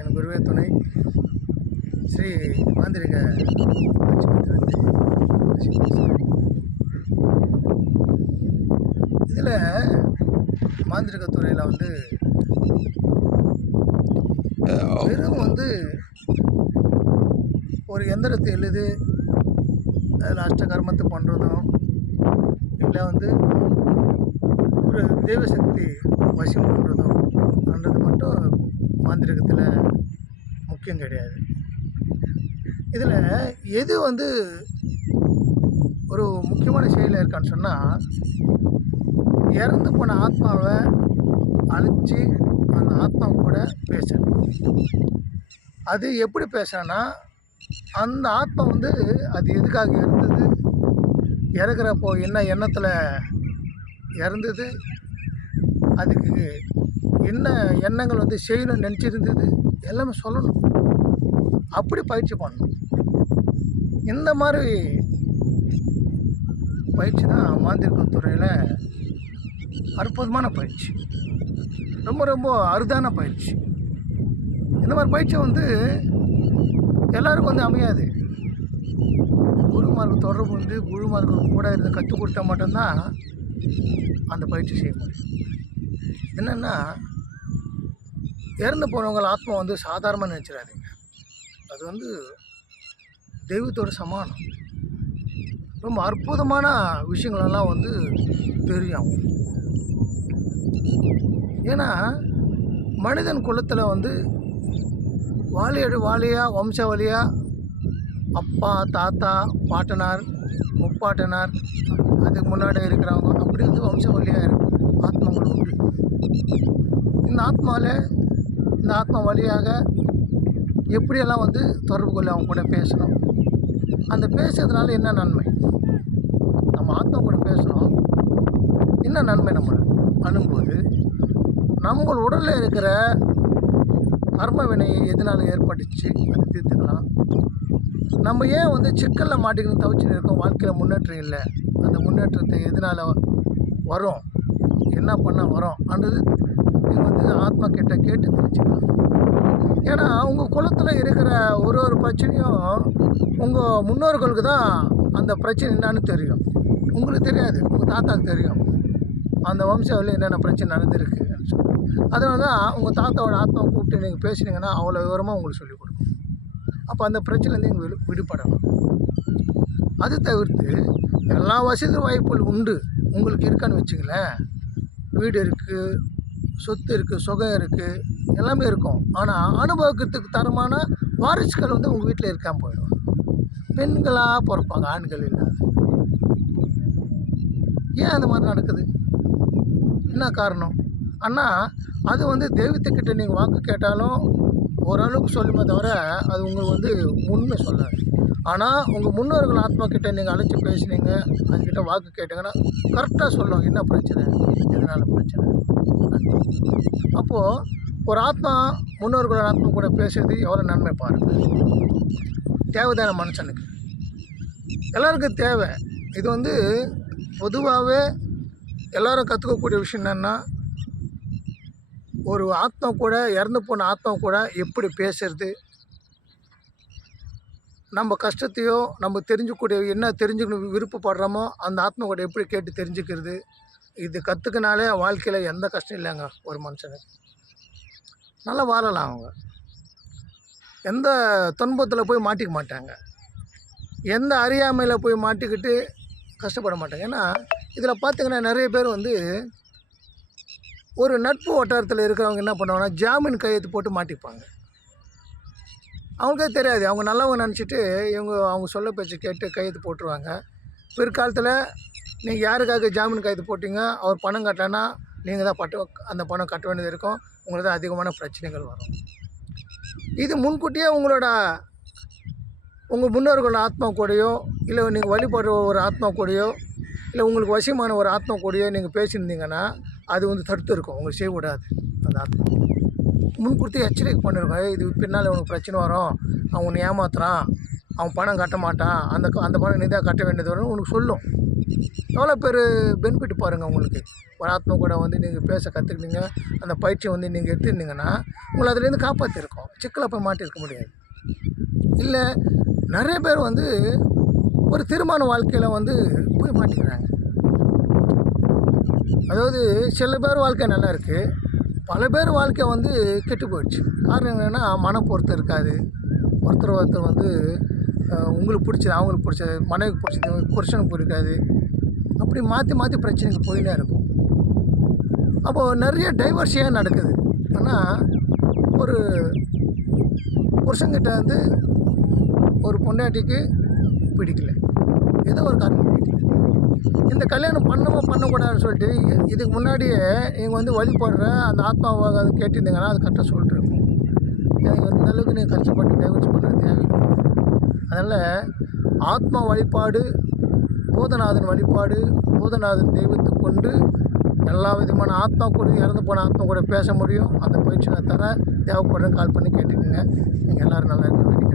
என் குருவே துணை ஸ்ரீ மாந்திரிக இதில் மாந்திரிக துறையில் வந்து வெறும் வந்து ஒரு எந்திரத்தை எழுது அதில் அஷ்டகர்மத்தை பண்ணுறதும் இல்லை வந்து ஒரு தெய்வசக்தி வசியம் பண்ணுறதும் மட்டும் மாந்திரிகத்தில் முக்கியம் கிடையாது. இதில் எது வந்து ஒரு முக்கியமான செயலில் இருக்கான்னு சொன்னால், இறந்து போன ஆத்மாவை அழைச்சி அந்த ஆத்மா கூட பேசணும். அது எப்படி பேசுகிறேன்னா, அந்த ஆத்மா வந்து அது எதுக்காக இறந்தது, இறக்குறப்போ என்ன எண்ணத்தில் இறந்தது, அதுக்கு என்ன எண்ணங்கள் வந்து செய்யணும்னு நினச்சிருந்தது எல்லாமே சொல்லணும். அப்படி பயிற்சி பண்ணணும். இந்த மாதிரி பயிற்சி தான் மாந்திரிக துறையில் அற்புதமான பயிற்சி, ரொம்ப ரொம்ப அரிதான பயிற்சி. இந்த மாதிரி பயிற்சி வந்து எல்லாருக்கும் வந்து அமையாது. குருமார்க்கு தொடர்பு வந்து குருமார்க்கு கூட இருந்து கற்றுக் கொடுத்தா மட்டும்தான் அந்த பயிற்சி செய்ய முடியும். என்னென்னா, இறந்து போனவங்க ஆத்மா வந்து சாதாரணமாக நினச்சிடாதீங்க. அது வந்து தெய்வத்தோட சமானம். ரொம்ப அற்புதமான விஷயங்களெல்லாம் வந்து தெரியும். ஏன்னா மனிதன் குலத்தில் வந்து வாலியாக வம்சாவளியாக அப்பா, தாத்தா, பாட்டனார், முப்பாட்டனார், அதுக்கு முன்னாடி இருக்கிறவங்க அப்படி வந்து வம்சாவளியாக ஆத்மாங்கள் உண்டு. இந்த ஆத்மா வழியாக எப்படியெல்லாம் வந்து தொடர்பு கொள்ள அவங்க கூட பேசணும். அந்த பேசுறதுனால என்ன நன்மை, நம்ம ஆத்மா கூட பேசணும், என்ன நன்மை நம்ம அனும்போது நம்ம உடலில் இருக்கிற கர்ம வினை எதனால் ஏற்பட்டுச்சு அதை தீர்த்துக்கலாம். நம்ம ஏன் வந்து சிக்கலில் மாட்டிக்கிட்டு தவிச்சுன்னு இருக்கோம், வாழ்க்கையில் முன்னேற்றம் இல்லை, அந்த முன்னேற்றத்தை எதனால் வரும், என்ன பண்ண வரும் அன்றது நீங்கள் வந்து ஆத்மா கிட்ட கேட்டு தெரிஞ்சுக்கலாம். ஏன்னா உங்கள் குலத்தில் இருக்கிற ஒரு பிரச்சனையும் உங்கள் முன்னோர்களுக்கு தான் அந்த பிரச்சனை என்னான்னு தெரியும். உங்களுக்கு தெரியாது, உங்கள் தாத்தாவுக்கு தெரியும் அந்த வம்சாவளியில் என்னென்ன பிரச்சனை நடந்திருக்கு. அதனால தான் உங்கள் தாத்தாவோட ஆத்மாவை கூப்பிட்டு நீங்கள் பேசுனீங்கன்னா அவ்வளோ விவரமாக உங்களுக்கு சொல்லிக் கொடுக்கும். அப்போ அந்த பிரச்சனைலேருந்து நீங்கள் விடுபடணும். அது தவிர்த்து எல்லா வசதி வாய்ப்புகள் உண்டு உங்களுக்கு இருக்கான்னு வச்சுங்களேன். வீடு இருக்குது, சொத்து இருக்குது, சுகம் இருக்குது, எல்லாமே இருக்கும். ஆனால் அனுபவிக்கிறதுக்கு தரமான வாரிசுகள் வந்து உங்கள் வீட்டில் இருக்காமல் போயிடும். பெண்களாக பிறப்பாங்க, ஆண்கள் இல்லை. ஏன் அந்த மாதிரி நடக்குது, என்ன காரணம்? ஆனால் அது வந்து தெய்வத்துக்கிட்ட நீங்கள் வாக்கு கேட்டாலும் ஓரளவுக்கு சொல்லுமே தவிர அது உங்களுக்கு வந்து உண்மை சொல்லாது. ஆனால் உங்கள் முன்னோர்கள் ஆத்மா கிட்டே நீங்கள் அழைச்சி பேசுனீங்க, அதுக்கிட்ட வாக்கு கேட்டிங்கன்னா கரெக்டாக சொல்லும் என்ன பிரச்சனை, எதனால் பிரச்சனை. அப்போது ஒரு ஆத்மா முன்னோர்களோட ஆத்மா கூட பேசுறது எவ்வளோ நன்மை பாருங்கள். தேவைதான மனுஷனுக்கு, எல்லாருக்கும் தேவை. இது வந்து பொதுவாகவே எல்லோரும் கற்றுக்கக்கூடிய விஷயம் என்னென்னா, ஒரு ஆத்மா கூட, இறந்து போன ஆத்மா கூட எப்படி பேசுறது, நம்ம கஷ்டத்தையோ நம்ம தெரிஞ்சுக்கூடிய என்ன தெரிஞ்சுக்கணும் விருப்பப்படுறோமோ அந்த ஆத்மா கூட எப்படி கேட்டு தெரிஞ்சுக்கிறது. இது கற்றுக்கினாலே வாழ்க்கையில் எந்த கஷ்டம் இல்லைங்க. ஒரு மனுஷனுக்கு நல்லா வாழலாம். அவங்க எந்த துன்பத்தில் போய் மாட்டிக்க மாட்டாங்க, எந்த அறியாமையில் போய் மாட்டிக்கிட்டு கஷ்டப்பட மாட்டாங்க. ஏன்னா இதில் பார்த்திங்கன்னா நிறைய பேர் வந்து ஒரு நட்பு வட்டாரத்தில் இருக்கிறவங்க என்ன பண்ணுவாங்கன்னா ஜாமீன் கையெழுத்து போட்டு மாட்டிப்பாங்க. அவங்களுக்கே தெரியாது, அவங்க நல்லவங்க நினச்சிட்டு அவங்க சொல்ல பேச்சு கேட்டு கையெழுத்து போட்டுருவாங்க. பிற்காலத்தில் நீங்கள் யாருக்காக ஜாமீன் கையெழுத்து போட்டிங்க, அவர் பணம் கட்டலைன்னா நீங்கள் தான் அந்த பணம் கட்ட வேண்டியது இருக்கும். உங்களுக்கு தான் அதிகமான பிரச்சனைகள் வரும். இது முன்கூட்டியே உங்கள் முன்னோர்களோட ஆத்மா கூடயோ, இல்லை நீங்கள் வழிபடுற ஒரு ஆத்மா கூடயோ, இல்லை உங்களுக்கு வசியமான ஒரு ஆத்மா கூடயோ நீங்கள் பேசியிருந்தீங்கன்னா அது வந்து தடுத்து இருக்கும், உங்களுக்கு செய்யக்கூடாது. அந்த ஆத்மா முன்கூட்டி எச்சரிக்கை பண்ணியிருக்கோம், இது பின்னால் உனக்கு பிரச்சனை வரும், அவன் உன்னை ஏமாத்துறான், அவன் பணம் கட்ட மாட்டான், அந்த பணம் நீ தான் கட்ட வேண்டியது வரும்னு உனக்கு சொல்லும். எவ்வளோ பேர் பெனிஃபிட் பாருங்கள் உங்களுக்கு. ஒரு ஆத்மா கூட வந்து நீங்கள் பேச கற்றுக்கிட்டீங்க, அந்த பயிற்சியை வந்து நீங்கள் எடுத்துருந்தீங்கன்னா உங்களை அதுலேருந்து காப்பாற்றிருக்கோம், சிக்கலை போய் மாட்டியிருக்க முடியாது. இல்லை நிறைய பேர் வந்து ஒரு திருமண வாழ்க்கையில் வந்து போய் மாட்டிக்கிறாங்க. அதாவது சில பேர் வாழ்க்கை நல்லா இருக்குது, பல பேர் வாழ்க்கை வந்து கெட்டு போயிடுச்சு. காரணம் என்னென்னா மனம் பொறுத்து இருக்காது. ஒருத்தர் வந்து உங்களுக்கு பிடிச்சது அவங்களுக்கு பிடிச்சது, மனைவிக்கு பிடிச்சது புருஷனுக்கு பிடிக்காது. அப்படி மாற்றி மாற்றி பிரச்சனைக்கு போயினே இருக்கும். அப்போது நிறைய டைவர்ஸ் ஏன் நடக்குது? ஆனால் ஒரு புருஷன்கிட்ட வந்து ஒரு பொண்டாட்டிக்கு பிடிக்கல, ஏதோ ஒரு காரணம் பிடிக்கல. இந்த கல்யாணம் பண்ணக்கூடாதுன்னு சொல்லிட்டு இதுக்கு முன்னாடியே நீங்கள் வந்து வழிபடுற அந்த ஆத்மாவை அது கேட்டிருந்தீங்கன்னா அது கரெக்டாக சொல்லிட்டு இருக்கும். எனக்கு இந்த அளவுக்கு நீங்கள் கஷ்டப்பட்டு டைவர்ஸ் பண்ண தேவையில்லை. அதனால் ஆத்மா வழிபாடு, பூதநாதன் வழிபாடு, பூதநாதன் தெய்வத்தை கொண்டு எல்லா விதமான ஆத்மா கூட, இறந்து போன ஆத்மா கூட பேச முடியும். அந்த பயிற்சி நான் தரேன், தேவைப்படுறேன், கால் பண்ணி கேட்டுக்கோங்க. நீங்கள் எல்லோரும் நல்லா இருக்கணும்.